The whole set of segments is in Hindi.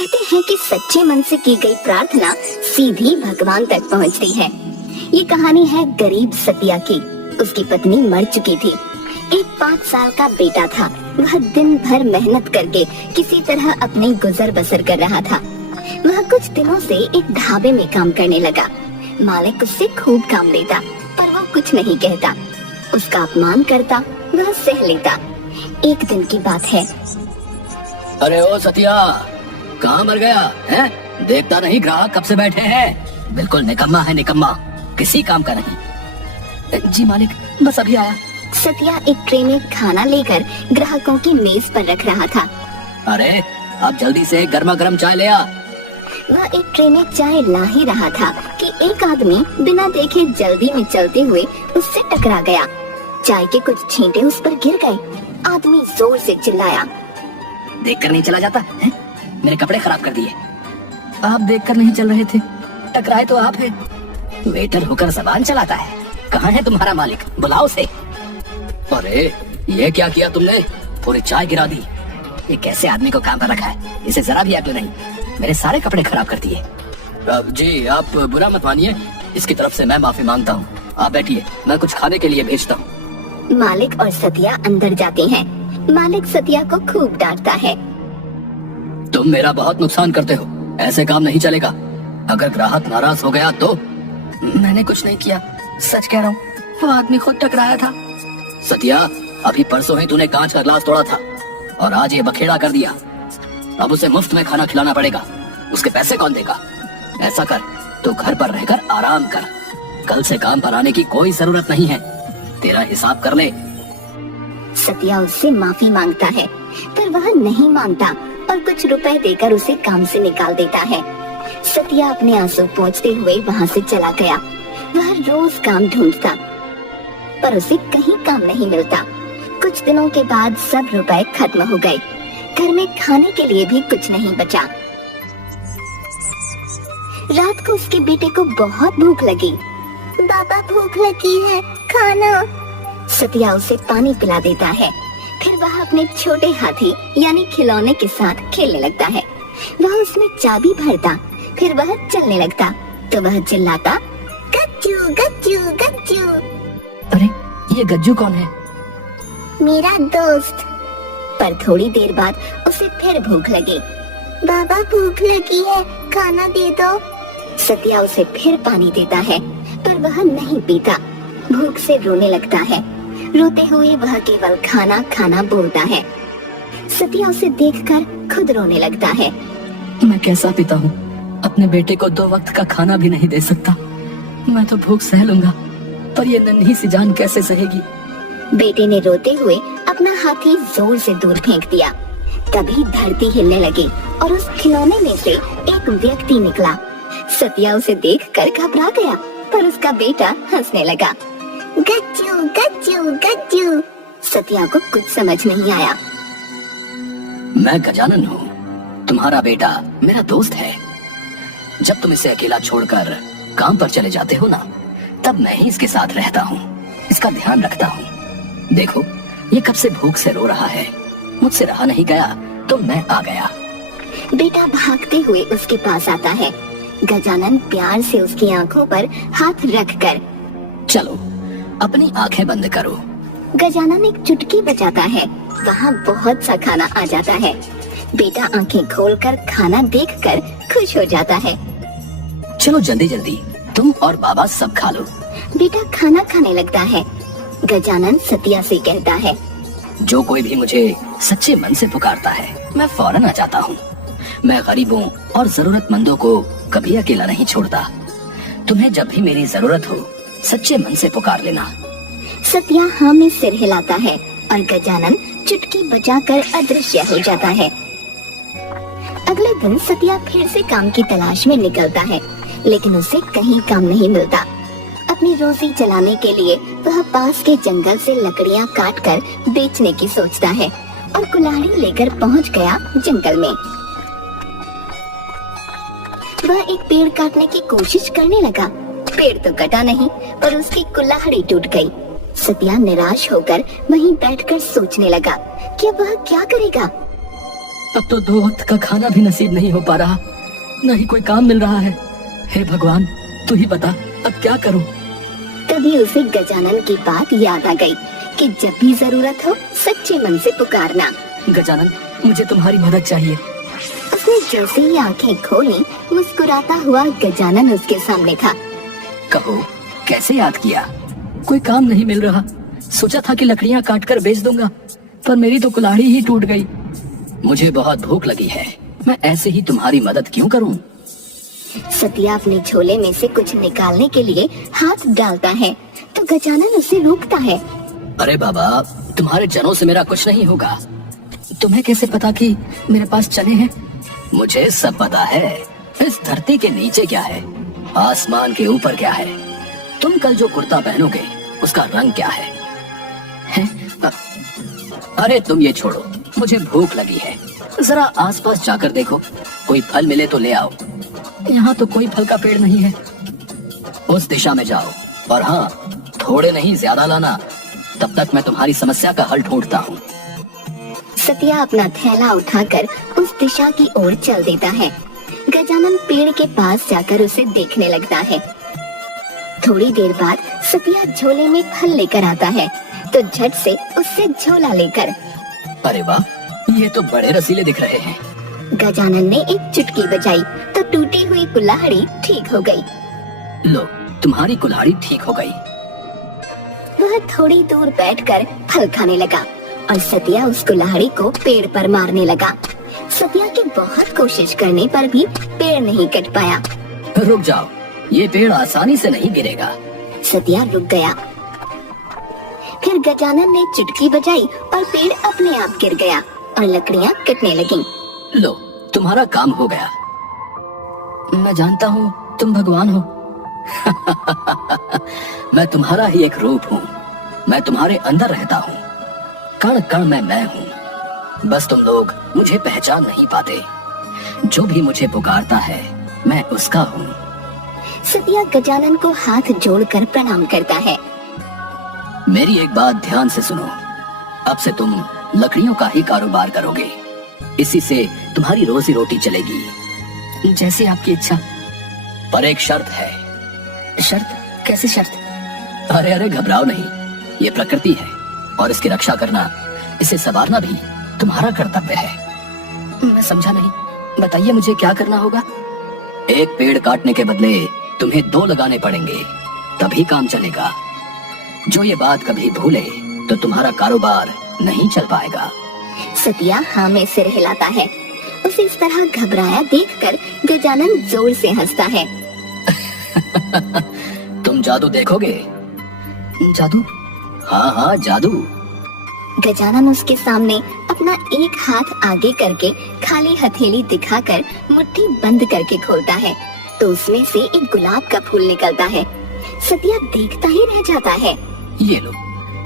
कहते हैं कि सच्चे मन से की गई प्रार्थना सीधी भगवान तक पहुंचती है। ये कहानी है गरीब सतिया की। उसकी पत्नी मर चुकी थी। एक 5 साल का बेटा था। वह दिन भर मेहनत करके किसी तरह अपनी गुजर बसर कर रहा था। वह कुछ दिनों से एक ढाबे में काम करने लगा। मालिक उससे खूब काम लेता, पर वो कुछ नहीं कहता। उसका अपमान करता, वह सह लेता। एक दिन की बात है। अरे ओ सतिया, कहाँ मर गया है? देखता नहीं ग्राहक कब से बैठे हैं। बिल्कुल निकम्मा है, निकम्मा, किसी काम का नहीं। जी मालिक, बस अभी आया। सतिया एक ट्रे में खाना लेकर ग्राहकों की मेज पर रख रहा था। अरे अब जल्दी से गर्मा गर्म चाय ले आ। वह एक ट्रे में चाय ला ही रहा था कि एक आदमी बिना देखे जल्दी में चलते हुए उससे टकरा गया। चाय के कुछ छींटे उस पर गिर गए। आदमी जोर से चिल्लाया, देखकर नहीं चला जाता है? मेरे कपड़े खराब कर दिए। आप देखकर नहीं चल रहे थे, टकराए तो आप है। वेटर होकर जबान चलाता है। कहाँ है तुम्हारा मालिक? बुलाओ उसे। अरे ये क्या किया तुमने? पूरी चाय गिरा दी। ये कैसे आदमी को काम पर रखा है? इसे जरा भी अक्ल नहीं। मेरे सारे कपड़े खराब कर दिए। जी आप बुरा मत मानिए, इसकी तरफ से मैं माफी मांगता हूँ। आप बैठिए, मैं कुछ खाने के लिए भेजता हूँ। मालिक और सतिया अंदर जाते हैं। मालिक सतिया को खूब डांटता है। तुम मेरा बहुत नुकसान करते हो, ऐसे काम नहीं चलेगा। अगर ग्राहक नाराज हो गया तो? मैंने कुछ नहीं किया, सच कह रहा हूँ। वो आदमी खुद टकराया था। सतिया, अभी परसों ही तूने कांच का ग्लास तोड़ा था और आज ये बखेड़ा कर दिया। अब उसे मुफ्त में खाना खिलाना पड़ेगा। उसके पैसे कौन देगा? ऐसा कर, तू घर पर रहकर आराम कर। कल से काम पर आने की कोई जरूरत नहीं है। तेरा हिसाब कर ले। सतिया उससे माफी मांगता है, पर वह नहीं मानता और कुछ रुपए देकर उसे काम से निकाल देता है। सतिया अपने आंसू पोंछते हुए वहाँ से चला गया। वह रोज काम ढूंढता, पर उसे कहीं काम नहीं मिलता। कुछ दिनों के बाद सब रुपए खत्म हो गए। घर में खाने के लिए भी कुछ नहीं बचा। रात को उसके बेटे को बहुत भूख लगी। बाबा, भूख लगी है, खाना। सतिया उसे पानी पिला देता है। फिर वह अपने छोटे हाथी यानी खिलौने के साथ खेलने लगता है। वह उसमें चाबी भरता, फिर वह चलने लगता तो वह चिल्लाता, गज्जू गज्जू गज्जू। अरे ये गज्जू कौन है? मेरा दोस्त। पर थोड़ी देर बाद उसे फिर भूख लगी। बाबा, भूख लगी है, खाना दे दो। सतिया उसे फिर पानी देता है, पर वह नहीं पीता। भूख से रोने लगता है। रोते हुए वह केवल खाना खाना बोलता है। सतिया उसे देखकर खुद रोने लगता है। मैं कैसा पिता हूँ, अपने बेटे को 2 वक्त का खाना भी नहीं दे सकता। मैं तो भूख सह लूंगा, पर ये नन्ही सी जान कैसे सहेगी? बेटे ने रोते हुए अपना हाथी जोर से दूर फेंक दिया। तभी धरती हिलने लगी और उस खिलौने में से एक व्यक्ति निकला। सतिया उसे देखकर घबरा गया, पर उसका बेटा हंसने लगा। गज्जू गज्जू गज्जू। सतिया को कुछ समझ नहीं आया। मैं गजानन हूँ, तुम्हारा बेटा मेरा दोस्त है। जब तुम इसे अकेला छोड़कर काम पर चले जाते हो ना, तब मैं ही इसके साथ रहता हूँ, इसका ध्यान रखता हूँ। देखो, ये कब से भूख से रो रहा है। मुझसे रहा नहीं गया तो मैं आ गया। बेटा भागते हुए उसके पास आता है। गजानन प्यार से उसकी आंखों पर हाथ रखकर, चलो अपनी आंखें बंद करो। गजानन एक चुटकी बजाता है। वहाँ बहुत सा खाना आ जाता है। बेटा आंखें खोलकर खाना देखकर खुश हो जाता है। चलो जल्दी जल्दी, तुम और बाबा सब खा लो। बेटा खाना खाने लगता है। गजानन सतिया से कहता है, जो कोई भी मुझे सच्चे मन से पुकारता है, मैं फौरन आ जाता हूँ। मैं गरीबों और जरूरतमंदों को कभी अकेला नहीं छोड़ता। तुम्हें जब भी मेरी जरूरत हो, सच्चे मन से पुकार लेना। सतिया हाँ में सिर हिलाता है और गजानन चुटकी बजाकर अदृश्य हो जाता है। अगले दिन सतिया फिर से काम की तलाश में निकलता है, लेकिन उसे कहीं काम नहीं मिलता। अपनी रोजी चलाने के लिए वह पास के जंगल से लकड़ियां काटकर बेचने की सोचता है और कुल्हाड़ी लेकर पहुंच गया जंगल में। वह एक पेड़ काटने की कोशिश करने लगा। पेड़ तो कटा नहीं, पर उसकी कुल्हाड़ी टूट गई। सतिया निराश होकर वहीं बैठकर सोचने लगा कि अब वह क्या करेगा। अब तो 2 वक्त का खाना भी नसीब नहीं हो पा रहा, न ही कोई काम मिल रहा है। हे भगवान, तू ही बता अब क्या करूं। तभी उसे गजानन की बात याद आ गई कि जब भी जरूरत हो सच्चे मन से पुकारना। गजानन, मुझे तुम्हारी मदद चाहिए। उसने जैसे ही आंखें खोली, मुस्कुराता हुआ गजानन उसके सामने था। कहो, कैसे याद किया? कोई काम नहीं मिल रहा, सोचा था कि लकड़ियां काट कर बेच दूंगा, पर मेरी तो कुल्हाड़ी ही टूट गई। मुझे बहुत भूख लगी है, मैं ऐसे ही तुम्हारी मदद क्यों करूं? सतिया अपने झोले में से कुछ निकालने के लिए हाथ डालता है तो गजानन उसे रोकता है। अरे बाबा, तुम्हारे जनों से मेरा कुछ नहीं होगा। तुम्हें कैसे पता कि मेरे पास चने हैं? मुझे सब पता है। इस धरती के नीचे क्या है, आसमान के ऊपर क्या है, तुम कल जो कुर्ता पहनोगे उसका रंग क्या है? अरे तुम ये छोड़ो, मुझे भूख लगी है। जरा आसपास जाकर देखो, कोई फल मिले तो ले आओ। यहाँ तो कोई फल का पेड़ नहीं है। उस दिशा में जाओ, और हाँ, थोड़े नहीं ज्यादा लाना, तब तक मैं तुम्हारी समस्या का हल ढूंढता हूँ। सतिया अपना थैला उठाकर उस दिशा की ओर चल देता है। गजानन पेड़ के पास जाकर उसे देखने लगता है। थोड़ी देर बाद सतिया झोले में फल लेकर आता है तो झट से उससे झोला लेकर, अरे वाह, ये तो बड़े रसीले दिख रहे हैं। गजानन ने एक चुटकी बजाई तो टूटी हुई कुल्हाड़ी ठीक हो गई। लो, तुम्हारी कुल्हाड़ी ठीक हो गई। वह थोड़ी दूर बैठकर फल खाने लगा और सतिया उस कुल्हाड़ी को पेड़ पर मारने लगा। सतिया की बहुत कोशिश करने पर भी पेड़ नहीं कट पाया। रुक जाओ, ये पेड़ आसानी से नहीं गिरेगा। सतिया रुक गया। फिर गजानन ने चुटकी बजाई और पेड़ अपने आप गिर गया और लकड़ियाँ कटने लगीं। लो, तुम्हारा काम हो गया। मैं जानता हूँ तुम भगवान हो। मैं तुम्हारा ही एक रूप हूँ। मैं तुम्हारे अंदर रहता हूँ, कण कण में मैं हूँ। बस तुम लोग मुझे पहचान नहीं पाते। जो भी मुझे पुकारता है मैं उसका हूँ। सतिया गजानन को हाथ जोड़कर प्रणाम करता है। मेरी एक बात ध्यान से सुनो। अब से तुम लकड़ियों का ही कारोबार करोगे। इसी से तुम्हारी रोजी रोटी चलेगी। जैसी आपकी इच्छा। पर एक शर्त है। शर्त? कैसी शर्त? अरे अरे, घबराओ नहीं, ये प्रकृति है और इसकी रक्षा करना, इसे संवारना भी तुम्हारा कर्तव्य है। मैं समझा नहीं, बताइए मुझे क्या करना होगा? एक पेड़ काटने के बदले तुम्हें 2 लगाने पड़ेंगे, तभी काम चलेगा। जो ये बात कभी भूले तो तुम्हारा कारोबार नहीं चल पाएगा। सतिया हाँ में सिर हिलाता है। उसे इस तरह घबराया देखकर गजानन जोर से हंसता है। तुम जादू देखोगे? जादू? हाँ हाँ, जादू। गजानन उसके सामने अपना एक हाथ आगे करके खाली हथेली दिखाकर मुट्ठी बंद करके खोलता है तो उसमें से एक गुलाब का फूल निकलता है। सतिया देखता ही रह जाता है। ये लो,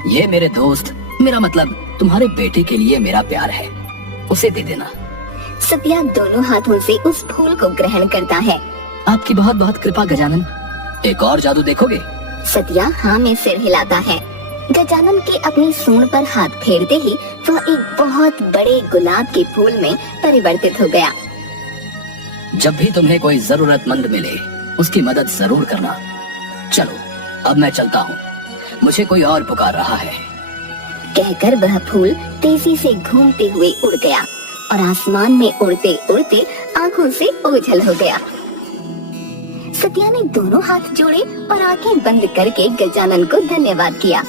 ये मेरे दोस्त, मेरा मतलब तुम्हारे बेटे के लिए मेरा प्यार है, उसे दे देना। सतिया दोनों हाथों से उस फूल को ग्रहण करता है। आपकी बहुत बहुत कृपा गजानन। एक और जादू देखोगे? सतिया हाँ में सिर हिलाता है। गजानन के अपनी सूंड पर हाथ फेरते ही वह एक बहुत बड़े गुलाब के फूल में परिवर्तित हो गया। जब भी तुम्हें कोई जरूरतमंद मिले उसकी मदद जरूर करना। चलो, अब मैं चलता हूँ, मुझे कोई और पुकार रहा है। कहकर वह फूल तेजी से घूमते हुए उड़ गया और आसमान में उड़ते उड़ते आंखों से ओझल हो गया। सतिया ने दोनों हाथ जोड़े और आंखें बंद करके गजानन को धन्यवाद किया।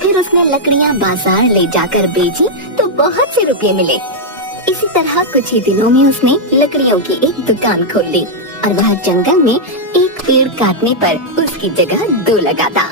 फिर उसने लकड़ियां बाजार ले जाकर बेची तो बहुत से रुपए मिले। इसी तरह कुछ ही दिनों में उसने लकड़ियों की एक दुकान खोल ली और वह जंगल में एक पेड़ काटने पर उसकी जगह 2 लगाता।